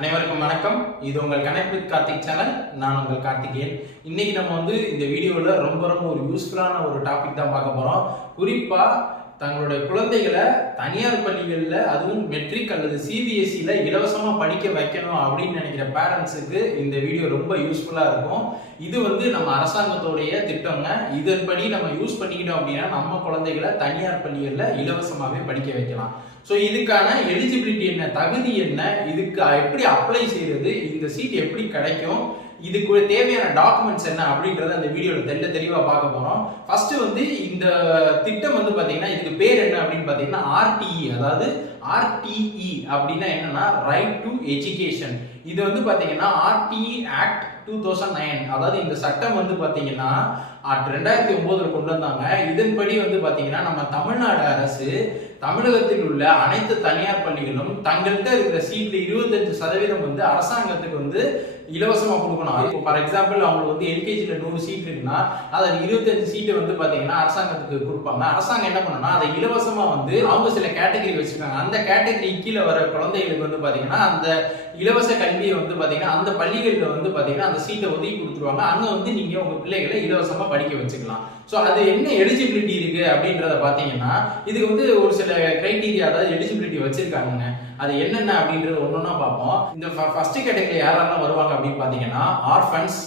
அனைவருக்கும் வணக்கம். இது உங்கள் கனெக்ட் வித் கார்த்திக் சேனல். நான் உங்கள் கார்த்திகேயன். இன்னைக்கு நம்ம இந்த வீடியோவில் ரொம்ப ஒரு யூஸ்ஃபுல்லான ஒரு டாபிக் தான் பார்க்க போகிறோம். குறிப்பாக தங்களுடைய குழந்தைகளை தனியார் பள்ளிகளில், அதுவும் மெட்ரிக் அல்லது சிபிஎஸ்சியில் இலவசமாக படிக்க வைக்கணும் அப்படின்னு நினைக்கிற பேரண்ட்ஸுக்கு இந்த வீடியோ ரொம்ப யூஸ்ஃபுல்லாக இருக்கும். இது நம்ம அரசாங்கத்தோடைய திட்டங்க. இதன்படி நம்ம யூஸ் பண்ணிக்கிட்டோம் அப்படின்னா நம்ம குழந்தைகளை தனியார் பள்ளிகளில் இலவசமாகவே படிக்க வைக்கலாம். ஸோ இதுக்கான எலிஜிபிலிட்டி என்ன, தகுதி என்ன, இதுக்கு எப்படி அப்ளை செய்யறது, இந்த சீட் எப்படி கிடைக்கும், இதுக்கு தேவையான டாக்குமெண்ட்ஸ் என்ன அப்படின்றத அந்த வீடியோவில் தெளிவாக பார்க்க போகிறோம். ஃபர்ஸ்ட் இந்த திட்டம் பார்த்தீங்கன்னா இதுக்கு பேர் என்ன அப்படின்னு பார்த்தீங்கன்னா ஆர்டிஇ. அதாவது ஆர்டிஇ அப்படின்னா என்னன்னா ரைட் டு எஜுகேஷன். இது பார்த்தீங்கன்னா ஆர்டிஇ ஆக்ட் 2009. அதாவது இந்த சட்டம் பார்த்தீங்கன்னா 2009 கொண்டு வந்தாங்க. இதன்படி பார்த்தீங்கன்னா நம்ம தமிழ்நாடு அரசு தமிழகத்தில் உள்ள அனைத்து தனியார் பள்ளிகளும் தங்கள்கிட்ட இருக்கிற சீட்ல 25% அரசாங்கத்துக்கு இலவசமா கொடுக்கணும். இப்போ ஃபார் எக்ஸாம்பிள் அவங்களுக்கு எல்கேஜில 100 சீட் இருக்குன்னா அதில் 25 சீட்டு பார்த்தீங்கன்னா அரசாங்கத்துக்கு கொடுப்பாங்க. அரசாங்கம் என்ன பண்ணணும்னா அதை இலவசமா அவங்க சில கேட்டகரி வச்சிருக்காங்க. அந்த கேட்டகரி கீழே வர குழந்தைகளுக்கு பார்த்தீங்கன்னா அந்த இலவச கல்வியை பார்த்தீங்கன்னா அந்த பள்ளிகளில் பார்த்தீங்கன்னா அந்த சீட்டை ஒதுக்கி கொடுத்துருவாங்க. அங்கே நீங்க உங்க பிள்ளைகளை இலவசமா படிக்க வச்சுக்கலாம். ஸோ அது என்ன எலிஜிபிலிட்டி இருக்கு அப்படின்றத பார்த்தீங்கன்னா இதுக்கு ஒரு சில கிரைட்டீரியா, அதாவது எலிஜிபிலிட்டி வச்சிருக்காங்க. அது என்னென்ன அப்படின்றது ஒன்னொன்னா பார்ப்போம். இந்த ஃபர்ஸ்ட் கேட்டகரி யாரெல்லாம் வருவாங்க அப்படின்னு பார்த்தீங்கன்னா ஆர்ஃபன்ஸ்,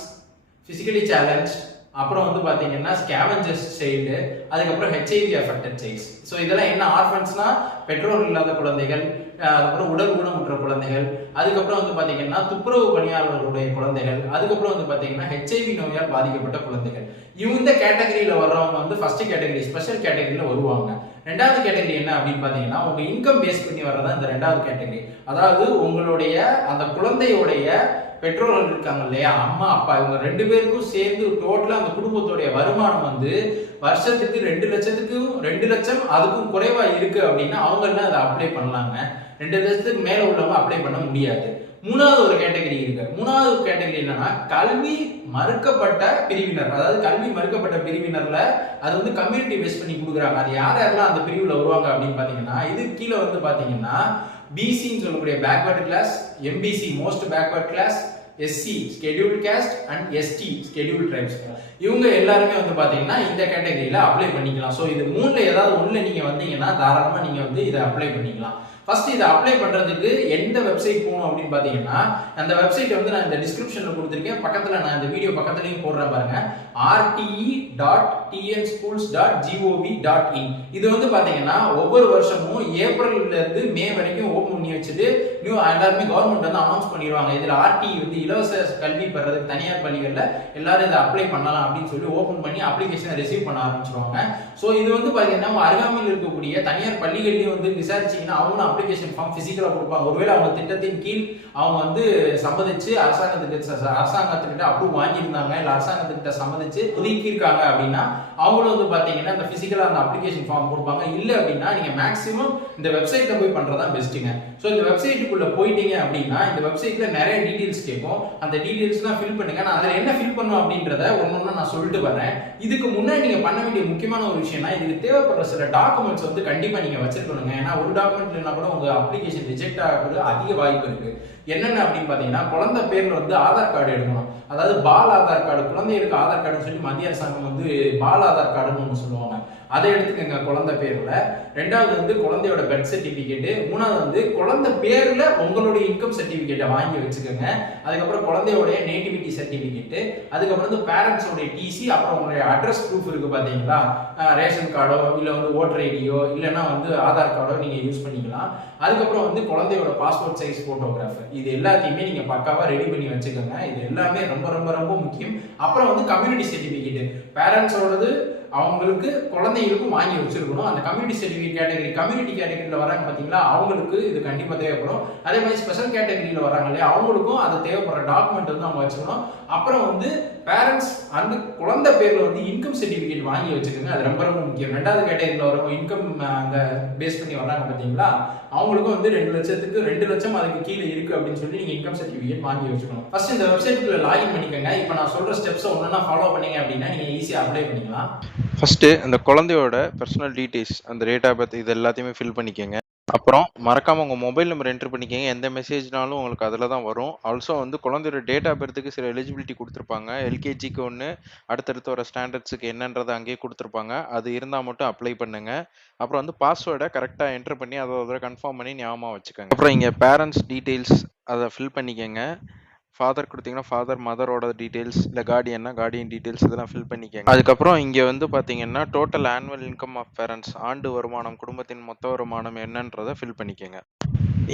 பிசிக்கலி சேலஞ்ச், அப்புறம் பார்த்தீங்கன்னா ஸ்கேவஞ்சர்ஸ் சைல்டு, அதுக்கப்புறம் ஹெச்ஐவி அஃபெக்டட் சைல்ட்ஸ். ஸோ இதெல்லாம் என்ன, ஆர்ஃபன்ஸ்னா பெற்றோர் இல்லாத குழந்தைகள், அதுக்கப்புறம் உடல் ஊனமுற்ற குழந்தைகள், அதுக்கப்புறம் பார்த்தீங்கன்னா துப்புரவு பணியாளர்களுடைய குழந்தைகள், அதுக்கப்புறம் பார்த்தீங்கன்னா ஹெச்ஐவி நோயால் பாதிக்கப்பட்ட குழந்தைகள். இந்த கேட்டகரியில் வர்றவங்க ஃபர்ஸ்ட் கேட்டகரி, ஸ்பெஷல் கேட்டகரியில் வருவாங்க. ரெண்டாவது கேட்டகரி என்ன அப்படின்னு பார்த்தீங்கன்னா உங்க இன்கம் பேஸ் பண்ணி வர்றதா இந்த ரெண்டாவது கேட்டகரி. அதாவது உங்களுடைய அந்த குழந்தையுடைய பெற்றோர்கள் இருக்காங்க இல்லையா, அம்மா அப்பா, இவங்க 2 பேருக்கும் சேர்ந்து டோட்டலா அந்த குடும்பத்துடைய வருமானம் வருஷத்துக்கு 2 லட்சம் அதுக்கும் குறைவா இருக்கு அப்படின்னா அவங்க எல்லாம் அதை அப்ளை பண்ணலாங்க. 2 லட்சத்துக்கு மேல உள்ளவங்க அப்ளை பண்ண முடியாது. மூணாவது ஒரு கேட்டகரி இருக்கு. மூணாவது கேட்டகரி என்னன்னா கல்வி மறுக்கப்பட்ட பிரிவினர். அதாவது கல்வி மறுக்கப்பட்ட பிரிவினர்ல அது கம்யூனிட்டி பேஸ் பண்ணி கொடுக்குறாங்க. அது யாரெல்லாம் அந்த பிரிவுல வருவாங்க அப்படின்னு பாத்தீங்கன்னா இது கீழே பாத்தீங்கன்னா பிசின்னு சொல்லக்கூடிய backward class, MBC most backward class, SC scheduled caste and ST scheduled tribes. இவங்க எல்லாருமே பாத்தீங்கன்னா இந்த கேட்டகரியில அப்ளை பண்ணிக்கலாம். ஸோ இது மூணுல ஏதாவது ஒண்ணுல நீங்க வந்தீங்கன்னா தாராளமா நீங்க இதை அப்ளை பண்ணிக்கலாம். ஃபர்ஸ்ட் இதை அப்ளை பண்றதுக்கு எந்த வெப்சைட் போகணும் அப்படின்னு பாத்தீங்கன்னா அந்த வெப்சைட் நான் இந்த டிஸ்கிரிப்ஷன்ல கொடுத்துருக்கேன். பக்கத்துல நான் இந்த வீடியோ பக்கத்துலயும் போடுறேன் பாருங்க. rte.tnschools.gov.in. இது பாத்தீங்கன்னா ஒவ்வொரு வருஷமும் ஏப்ரல்ல இருந்து மே வரைக்கும் ஓபன் பண்ணி வச்சுட்டு நியூ எல்லாருமே கவர்மெண்ட் அனௌன்ஸ் பண்ணிடுவாங்க. இதுல ஆர்டி இலவச கல்வி பெறதுக்கு தனியார் பள்ளிகள்ல எல்லாரும் இதை அப்ளை பண்ணலாம் அப்படின்னு சொல்லி ஓபன் பண்ணி அப்ளிகேஷனை ரிசீவ் பண்ண ஆரம்பிச்சிருவாங்க. ஸோ இது பாத்தீங்கன்னா அருகாமையில் இருக்கக்கூடிய தனியார் பள்ளிகள்லயும் விசாரிச்சீங்கன்னா அவங்க அப்ளிகேஷன் ஃபார்ம் பிசிக்கலா கொடுப்பாங்க. ஒருவேளை அவங்க திட்டத்தின் கீழ் அவங்க சம்மதிச்சு அரசாங்கத்துக்கிட்ட அப்ரூவ் வாங்கியிருந்தாங்க, இல்ல அரசாங்கத்துக்கிட்ட சம்மதிச்சு ஒதுக்கி இருக்காங்க அப்படின்னா அவங்களும் பாத்தீங்கன்னா இந்த பிசிக்கலா அந்த அப்ளிகேஷன் ஃபார்ம் கொடுப்பாங்க. இல்ல அப்படின்னா நீங்க மேக்ஸிமம் இந்த வெப்சைட்ல போய் பண்றதா பெஸ்ட்டுங்க. ஸோ இந்த வெப்சைட்டுக்குள்ள போயிட்டீங்க அப்படின்னா இந்த வெப்சைட்ல நிறைய டீடைல்ஸ் கேட்கும். அந்த டீடைல்ஸ்லாம் ஃபில் பண்ணுங்க. நான் அதில் என்ன ஃபில் பண்ணும் அப்படின்றத ஒன்னொன்னா நான் சொல்லிட்டு வரேன். இதுக்கு முன்னாடி நீங்க பண்ண வேண்டிய முக்கியமான ஒரு விஷயம்னா இதுக்கு தேவைப்படுற சில டாக்குமெண்ட்ஸ் கண்டிப்பா நீங்க வச்சிருக்கணுங்க. ஏன்னா ஒரு டாக்குமெண்ட் இல்லைன்னா கூட உங்க அப்ளிகேஷன் ரிஜெக்ட் ஆகக்கூடிய அதிக வாய்ப்பு இருக்கு. என்னென்ன அப்படின்னு பாத்தீங்கன்னா குழந்தை பேர்ல ஆதார் கார்டு எடுக்கணும். அதாவது பால் ஆதார் கார்டு, குழந்தைகளுக்கு ஆதார் கார்டுன்னு சொல்லி மத்திய அரசாங்கம் பால் ஆதார் கார்டுன்னு ஒன்று சொல்லுவாங்க. அதை எடுத்துக்கங்க குழந்தை பேர்ல. ரெண்டாவது குழந்தையோட பர்த் சர்டிபிகேட். மூணாவது குழந்தை பேர்ல உங்களுடைய இன்கம் சர்டிபிகேட்டை வாங்கி வச்சுக்கோங்க. அதுக்கப்புறம் குழந்தையோடைய நேட்டிவிட்டி சர்டிபிகேட், அதுக்கப்புறம் பேரண்ட்ஸோடைய டிசி, அப்புறம் உங்களுடைய அட்ரஸ் ப்ரூஃப் இருக்கு பாத்தீங்களா, ரேஷன் கார்டோ இல்ல ஓட்டர் ஐடியோ இல்லைன்னா ஆதார் கார்டோ நீங்க யூஸ் பண்ணிக்கலாம். அதுக்கப்புறம் குழந்தையோட பாஸ்போர்ட் சைஸ் போட்டோகிராஃப். இது எல்லாத்தையுமே நீங்க பக்காவா ரெடி பண்ணி வச்சுக்கோங்க. இது எல்லாமே ரொம்ப முக்கியம். அப்புறம் கம்யூனிட்டி சர்டிபிகேட் பேரண்ட்ஸோடது அவங்களுக்கு குழந்தைகளுக்கும் வாங்கி வச்சிருக்கணும். அந்த கம்யூனிட்டி சர்டிஃபிகேட் கேட்டகரி, கம்யூனிட்டி கேட்டகரியில் வராங்க பார்த்தீங்களா, அவங்களுக்கு இது கண்டிப்பாக தேவைப்படும். அதே மாதிரி ஸ்பெஷல் கேட்டகரியில் வராங்க இல்லையா, அவங்களுக்கும் அது தேவைப்படுற டாக்குமெண்ட் அவங்க வச்சுக்கணும். அப்புறம் பேரண்ட்ஸ் அந்த குழந்தை பேர்ல இன்கம் சர்டிஃபிகேட் வாங்கி வச்சுக்கோங்க. அது ரொம்ப முக்கியம். ரெண்டாவது கேட்டகரியில் வரவங்க இன்கம் அந்த பேஸ் பண்ணி வராங்க பார்த்தீங்களா, அவங்களுக்கும் 2 லட்சம் அதுக்கு கீழே இருக்கு அப்படின்னு சொல்லி நீங்க இன்கம் சர்டிஃபிகேட் வாங்கி வச்சுக்கணும். ஃபர்ஸ்ட் இந்த வெப்சைட்ல லாகின் பண்ணிக்கோங்க. இப்போ நான் சொல்ற ஸ்டெப்ஸ் ஒன்னொன்னா ஃபாலோ பண்ணீங்க அப்படின்னா நீங்க ஈஸியா அப்ளை பண்ணிக்கலாம். ஃபர்ஸ்ட் அந்த குழந்தையோட பர்சனல் டீடைல்ஸ், அந்த டேட் ஆஃப் பர்த், இது எல்லாத்தையுமே ஃபில் பண்ணிக்கோங்க. அப்புறம் மறக்காம உங்க மொபைல் நம்பர் என்டர் பண்ணிக்கங்க. எந்த மெசேஜ்னாலும் உங்களுக்கு அதில தான் வரும். ஆல்சோ வந்து குழந்தையோட டேட் ஆஃப் பர்த்க்கு சில எலிஜிபிலிட்டி குடுத்துருப்பாங்க. எல்கேஜிக்கு ஒண்ணு, அடுத்தடுத்து வர ஸ்டாண்டர்ட்ஸ்க்கு என்னன்றத அங்கேயே குடுத்துருப்பாங்க. அது இருந்தா மட்டும் அப்ளை பண்ணுங்க. அப்புறம் வந்து பாஸ்வேர்ட கரெக்ட்டா என்டர் பண்ணி அத ஒரு தடவ கன்ஃபார்ம் பண்ணி ஞாபகமா வச்சுக்கங்க. அப்புறம் இங்க பேரண்ட்ஸ் டீட்டெயில்ஸ் அத ஃபில் பண்ணிக்கங்க. ஃபாதர் குடுத்தீங்கன்னா, ஃபாதர், மதரோட டீட்டெயில்ஸ், இல்ல கார்டியன்னா கார்டியன் டீட்டெயில்ஸ் இதெல்லாம் ஃபில் பண்ணிக்கங்க. அதுக்கப்புறம் இங்க வந்து பார்த்தீங்கன்னா, total annual income of parents ஆண்டு வருமானம், குடும்பத்தின் மொத்த வருமானம் என்னன்றத ஃபில் பண்ணிக்கங்க.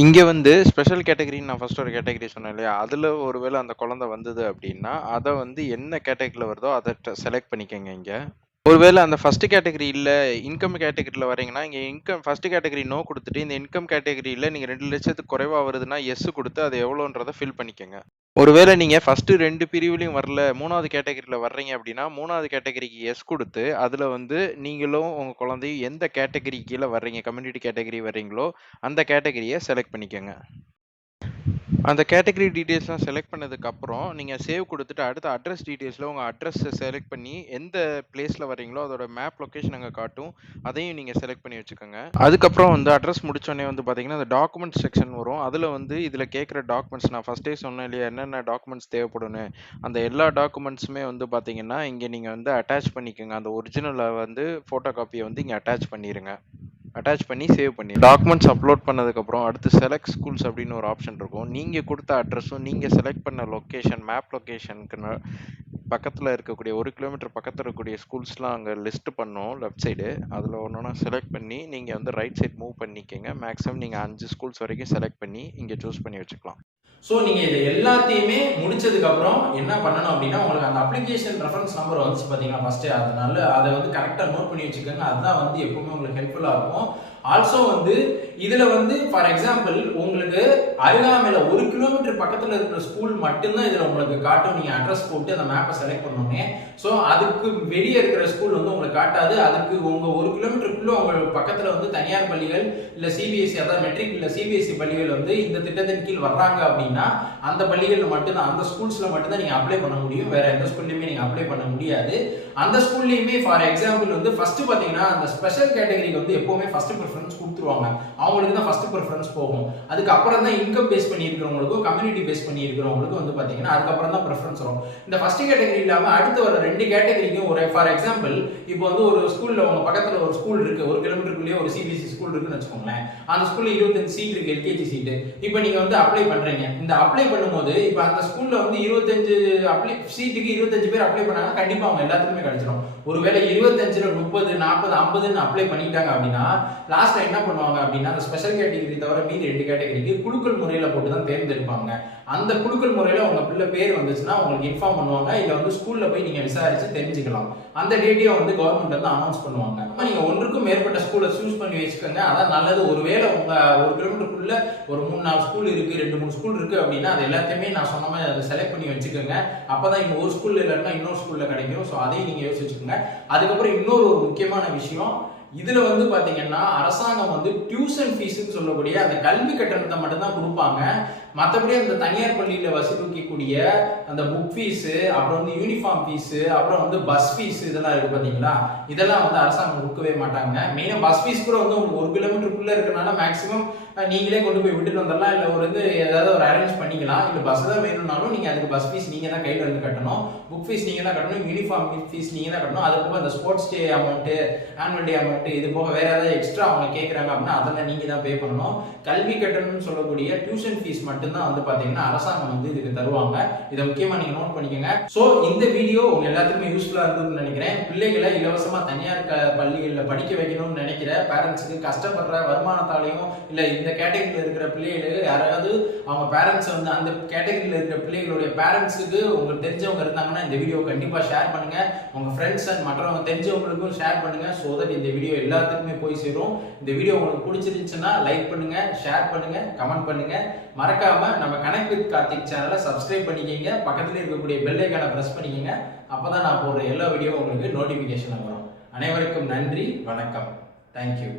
இங்க வந்து ஸ்பெஷல் கேட்டகரின்னு நான் ஃபர்ஸ்ட் ஒரு கேட்டகரி சொன்னேன் இல்லையா? அதுல ஒருவேள அந்த குழந்தை வந்தது அப்டின்னா, அத வந்து என்ன கேட்டகரில வருதோ அத செலக்ட் பண்ணிக்கங்க இங்க. ஒருவேள அந்த ஃபர்ஸ்ட் கேட்டகரி இல்ல, இன்கம் கேட்டகரில வரீங்கன்னா, இங்க இன்கம் ஃபர்ஸ்ட் கேட்டகரி நோ குடுத்துட்டு, இந்த இன்கம் கேட்டகரில நீங்க 2,00,000க்கு குறைவா வருதுன்னா, எஸ் குடுத்து அது எவ்வளோன்றத ஃபில் பண்ணிக்கங்க. ஒருவேள நீங்க ஃபர்ஸ்ட் 2 பிரிவுலயும் வரல, 3வது கேட்டகரில வர்றீங்க அப்டின்னா, 3வது கேட்டகரிக்கு எஸ் குடுத்து, அதுல வந்து நீங்களும் உங்க குழந்தையும் எந்த கேட்டகரி கீழ வர்றீங்க, கம்யூனிட்டி கேட்டகரி வர்றீங்களோ, அந்த கேட்டகரிய செலக்ட் பண்ணிக்கங்க. அந்த கேட்டகரி டீட்டெயில்ஸ்லாம் செலக்ட் பண்ணதுக்கப்புறம், நீங்க சேவ் குடுத்துட்டு, அடுத்து அட்ரஸ் டீட்டெயில்ஸ்ல உங்க அட்ரஸ செலக்ட் பண்ணி, எந்த பிளேஸ்ல வர்றீங்களோ, அதோட மேப் லொகேஷன் அங்க காட்டும். அதையும் நீங்க செலக்ட் பண்ணி வச்சுக்கோங்க. அதுக்கப்புறம் வந்து அட்ரஸ் முடிச்சோனே வந்து பார்த்தீங்கன்னா, அந்த டாக்குமெண்ட்ஸ் செக்ஷன் வரும். அதுல வந்து இதுல கேட்குற டாக்குமெண்ட்ஸ் நான் ஃபர்ஸ்ட்டே சொன்னேன் இல்லையா? என்னென்ன டாக்குமெண்ட்ஸ் தேவைப்படும்னு. அந்த எல்லா டாக்குமெண்ட்ஸுமே வந்து பார்த்தீங்கன்னா, இங்க நீங்க வந்து அட்டாச் பண்ணிக்கங்க. அந்த ஒரிஜினல வந்து ஃபோட்டோ காப்பிய வந்து இங்க அட்டாச் பண்ணிருங்க. அட்டாச் பண்ணி சேவ் பண்ணிடுங்க. டாக்குமெண்ட்ஸ் அப்லோட் பண்ணதுக்கப்புறம் அடுத்து செலக்ட் ஸ்கூல்ஸ் அப்படின்னு ஒரு ஆப்ஷன் இருக்கும். நீங்க குடுத்த அட்ரஸும், நீங்க செலக்ட் பண்ண லொகேஷன், மேப் லொகேஷனுக்கு பக்கத்துல இருக்கக்கூடிய 1 கிலோமீட்டர் பக்கத்துல இருக்கக்கூடிய ஸ்கூல்ஸ்லாம் அங்க லிஸ்ட் பண்ணும் லெஃப்ட் சைடு. அதுல ஒண்ணொண்ணா செலக்ட் பண்ணி நீங்க வந்து ரைட் சைடு மூவ் பண்ணிக்கங்க. மேக்ஸிமம் நீங்க 5 ஸ்கூல்ஸ் வரைக்கும் செலக்ட் பண்ணி இங்க சூஸ் பண்ணி வச்சுக்கலாம். ஸோ நீங்க இது எல்லாத்தையுமே முடிச்சதுக்கு அப்புறம் என்ன பண்ணணும் அப்படின்னா, உங்களுக்கு அந்த அப்ளிகேஷன் ரெஃபரன்ஸ் நம்பர் வந்துச்சு பார்த்தீங்களா ஃபர்ஸ்ட்டு, அதனால அதை வந்து கரெக்டா நோட் பண்ணி வச்சுக்கோங்க. அதுதான் வந்து எப்பவுமே உங்களுக்கு ஹெல்ப்ஃபுல்லா இருக்கும். ஆல்சோ வந்து இதுல வந்து ஃபார் எக்ஸாம்பிள் உங்களுக்கு அருகாமையில 1 கிலோமீட்டர் பக்கத்துல இருக்கிற ஸ்கூல் மட்டும்தான் இதுல உங்களுக்கு காட்டும். நீங்க அட்ரஸ் போட்டு அந்த மேப்பை செலக்ட் பண்ணோன்னே. ஸோ அதுக்கு வெளியே இருக்கிற ஸ்கூல் வந்து உங்களுக்கு காட்டாது. அதுக்கு உங்க 1 கிலோமீட்டருக்குள்ள உங்க பக்கத்துல வந்து தனியார் பள்ளிகள் இல்ல சிபிஎஸ்சி, அதாவது மெட்ரிக் இல்ல சிபிஎஸ்சி பள்ளிகள் வந்து இந்த திட்டத்தின் கீழ் வர்றாங்க அப்படின்னா, அந்த பள்ளிகள்ல மட்டும்தான், அந்த ஸ்கூல்ஸ்ல மட்டும்தான் நீங்க அப்ளை பண்ண முடியும். வேற எந்த ஸ்கூல்லையுமே நீங்க அப்ளை பண்ண முடியாது. அந்த ஸ்கூல்லையுமே ஃபார் எக்ஸாம்பிள் வந்து ஃபர்ஸ்ட் பாத்தீங்கன்னா, அந்த ஸ்பெஷல் கேட்டகரிக்கு வந்து எப்பவுமே ஃபர்ஸ்ட் ப்ரிஃபரன்ஸ் கொடுத்துருவாங்க. அவங்களுக்கு தான் ஃபர்ஸ்ட் ப்ரிஃபரன்ஸ் போகும். அதுக்கப்புறம் தான் இன்கம் பேஸ் பண்ணி இருக்கிறவங்களுக்கும் கம்யூனிட்டி பேஸ் பண்ணி இருக்கிறவங்களுக்கும் வந்து பாத்தீங்கன்னா அதுக்கப்புறம் தான் ப்ரிஃபரன்ஸ் வரும். இந்த ஃபர்ஸ்ட் கேட்டகரி இல்லாம அடுத்து வர 2 கேட்டகரிக்கும் ஒரு ஃபார் எக்ஸாம்பிள் இப்போ வந்து ஒரு ஸ்கூல்ல உங்க பக்கத்துல ஒரு ஸ்கூல் இருக்கு, 1 கிலோமீட்டருக்குள்ளேயே ஒரு சிபிஎஸ்சி ஸ்கூல் இருக்குன்னு வச்சுக்கோங்களேன். அந்த ஸ்கூல்ல 25 சீட் இருக்கு, எல்கேஜி சீட். இப்போ நீங்க வந்து அப்ளை பண்றீங்க. இந்த அப்ளை பண்ணும்போது இப்போ அந்த ஸ்கூல்ல வந்து 25 அப்ளை சீட்டுக்கு 25 பேர் அப்ளை பண்ணாங்க, கண்டிப்பா அவங்க எல்லாத்துக்குமே கிடைச்சிடும். ஒருவேளை 25ல 30, 40, 50ன்னு அப்ளை பண்ணிட்டாங்க அப்படின்னா லாஸ்ட்ல என்ன பண்ணுவாங்க அப்படின்னா, அந்த ஸ்பெஷல் கேட்டகரி தவிர மீதி 2 கேட்டகரிக்கு குலுக்கல் முறையில போட்டு தான் தேர்ந்தெடுப்பாங்க. அந்த குலுக்கல் முறையில உங்க பிள்ளை பேர் வந்துச்சுன்னா உங்களுக்கு இன்ஃபார்ம் பண்ணுவாங்க. இல்ல வந்து ஸ்கூல்ல போய் நீங்க விசாரிச்சு தெரிஞ்சுக்கலாம். அந்த டேட்டையும் வந்து கவர்மெண்ட் வந்து அனௌன்ஸ் பண்ணுவாங்க. அப்ப நீங்க ஒன்றுக்கும் மேற்பட்ட ஸ்கூலை சூஸ் பண்ணி வச்சுக்கோங்க. அதான் நல்லது. ஒருவேளை உங்க 1 கிலோமீட்டருக்குள்ள ஒரு 3-4 ஸ்கூல் இருக்கு, 2-3 ஸ்கூல் இருக்கு அப்படின்னா அது எல்லாத்தையுமே நான் சொன்ன மாதிரி அதை செலக்ட் பண்ணி வச்சுக்கோங்க. அப்பதான் இங்க ஒரு ஸ்கூல்ல இல்லைன்னா இன்னொரு ஸ்கூல்ல கிடைக்கும். ஸோ அதையும் நீங்க யோசிச்சு வச்சுக்கோங்க. அதுக்கப்புறம் இன்னொரு முக்கியமான விஷயம், இதுல வந்து பாத்தீங்கன்னா அரசாங்கம் வந்து டியூஷன் ஃபீஸ்ன்னு சொல்லக்கூடிய அந்த கல்வி கட்டணத்தை மட்டும் தான் கொடுப்பாங்க. மற்றபடி அந்த தனியார் பள்ளியில வசூலிக்கக்கூடிய அந்த புக் ஃபீஸ், அப்புறம் வந்து யூனிஃபார்ம் ஃபீஸ், அப்புறம் வந்து பஸ் ஃபீஸ் இதெல்லாம் இருக்கு பாத்தீங்களா, இதெல்லாம் வந்து அரசாங்கம் கொடுக்கவே மாட்டாங்க. மெயினா பஸ் ஃபீஸ் கூட வந்து உங்களுக்கு 1 கிலோமீட்டருக்குள்ள இருக்கனால மேக்ஸிமம் நீங்களே கொண்டு போய் விட்டுட்டு வந்துடலாம். இல்ல ஒரு வந்து ஏதாவது ஒரு அரேஞ்ச் பண்ணிக்கலாம். இல்ல பஸ் தான் வேணும்னாலும் நீங்க அதுக்கு பஸ் ஃபீஸ் நீங்க தான் கையில இருந்து கட்டணும். புக் ஃபீஸ் நீங்க தான் கட்டணும். யூனிஃபார்ம் ஃபீஸ் நீங்க தான் கட்டணும். அது போக அந்த sports day amount, annual day amount, இது போக வேற ஏதாவது எக்ஸ்ட்ரா அவங்க கேட்கறாங்க அப்படின்னா அதெல்லாம் நீங்க தான் பே பண்ணணும். கல்வி கட்டணம்னு சொல்லக்கூடிய டியூஷன் ஃபீஸ் மட்டும்தான் வந்து பாத்தீங்கன்னா அரசாங்கம் வந்து இதுக்கு தருவாங்க. இதை முக்கியமா நீங்க நோட் பண்ணிக்கோங்க. சோ இந்த வீடியோ உங்க எல்லாத்துக்குமே யூஸ்ஃபுல்லா இருக்கும்னு நினைக்கிறேன். பிள்ளைகளை இலவசமா தனியார் பள்ளிகளில் படிக்க வைக்கணும்னு நினைக்கிற பேரண்ட்ஸுக்கு, கஷ்டப்படுற வருமானத்தாலையும் இல்ல இந்த கேட்டகரியில் இருக்கிற பிள்ளைகளுக்கு யாராவது அவங்க பேரண்ட்ஸ் வந்து அந்த கேட்டகரியில் இருக்கிற பிள்ளைகளுடைய பேரண்ட்ஸுக்கு உங்களுக்கு தெரிஞ்சவங்க இருந்தாங்கன்னா இந்த வீடியோ கண்டிப்பா ஷேர் பண்ணுங்க. உங்க ஃப்ரெண்ட்ஸ் அண்ட் மற்றவங்க தெரிஞ்சவங்களுக்கும் ஷேர் பண்ணுங்க. சோ தட் இந்த வீடியோ எல்லாத்துக்குமே போய் சேரும். இந்த வீடியோ உங்களுக்கு பிடிச்சிருந்துச்சுன்னா லைக் பண்ணுங்க, ஷேர் பண்ணுங்க, கமெண்ட் பண்ணுங்க. மறக்காம நம்ம கனெக்ட் வித் கார்த்திக் சேனலை சப்ஸ்கிரைப் பண்ணிக்கங்க. பக்கத்துல இருக்கக்கூடிய பெல் ஐகானை பிரஸ் பண்ணிக்கங்க. அப்பதான் நான் போடுற எல்லா வீடியோ உங்களுக்கு நோட்டிபிகேஷன் வரும். அனைவருக்கும் நன்றி, வணக்கம். தேங்க்யூ.